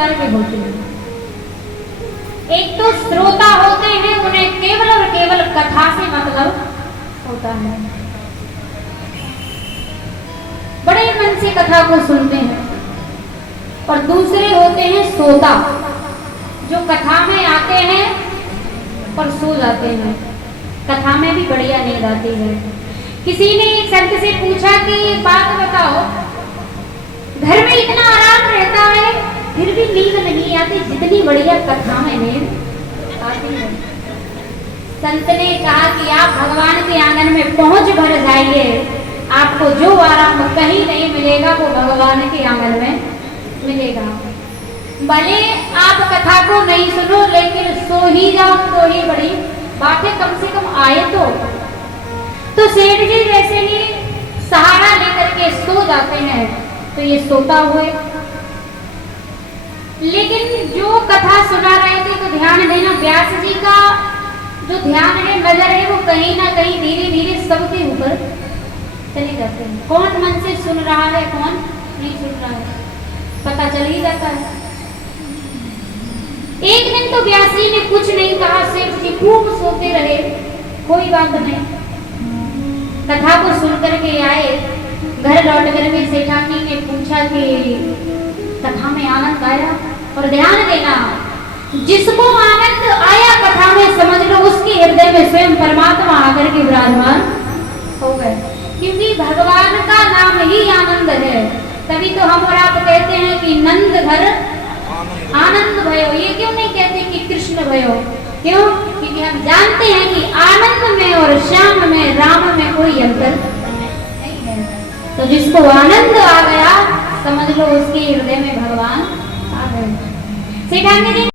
प्रकार के होते हैं। एक तो श्रोता होते हैं, उन्हें केवल और केवल कथा से मतलब होता है, बड़े मन से कथा को सुनते हैं। और दूसरे होते हैं श्रोता, जो कथा में आते हैं और सो जाते हैं। कथा में भी बढ़िया नींद आती है। किसी ने एक संत से पूछा कि एक बात बताओ, घर में इतना आराम रहता है फिर भी नींद नहीं आती जितनी बढ़िया कथा में नींद आती है। संत ने कहा कि आप भगवान के आंगन में पहुंच भर जाइए, आपको जो आराम कहीं नहीं मिलेगा वो भगवान के आंगन में मिलेगा। भले आप कथा को नहीं सुनो लेकिन सो ही जाओ तो ही बड़ी बातें कम से कम आए तो सेठ जी जैसे ही सहारा लेकर के सो जाते हैं तो ये सोता हुए। लेकिन जो कथा सुना रहे थे तो ध्यान देना, व्यास जी का जो ध्यान है, नजर है, वो कहीं ना कहीं धीरे धीरे सबके ऊपर चले जाते हैं। कौन मन से सुन रहा है कौन नहीं सुन रहा है पता चल ही जाता है। एक दिन तो व्यास जी ने कुछ नहीं कहा, सेठ जी खूब सोते रहे, कोई बात नहीं। कथा को सुनकर के आए, घर लौट कर के सेठानी ने पूछा कि कथा में आनंद आया? और ध्यान देना, जिसको आनंद आया कथा में समझ लो उसके हृदय में स्वयं परमात्मा आकर के विराजमान हो गए, क्योंकि भगवान का नाम ही आनंद है। तभी तो हम और आप कहते हैं कि नंद घर आनंद भयो। ये क्यों नहीं कहते कि कृष्ण भयो? क्यों? क्योंकि हम जानते हैं कि आनंद में और श्याम में, राम में कोई अंतर नहीं है। तो जिसको आनंद आ गया समझ लो उसके हृदय में भगवान आ गए। सेठानी जी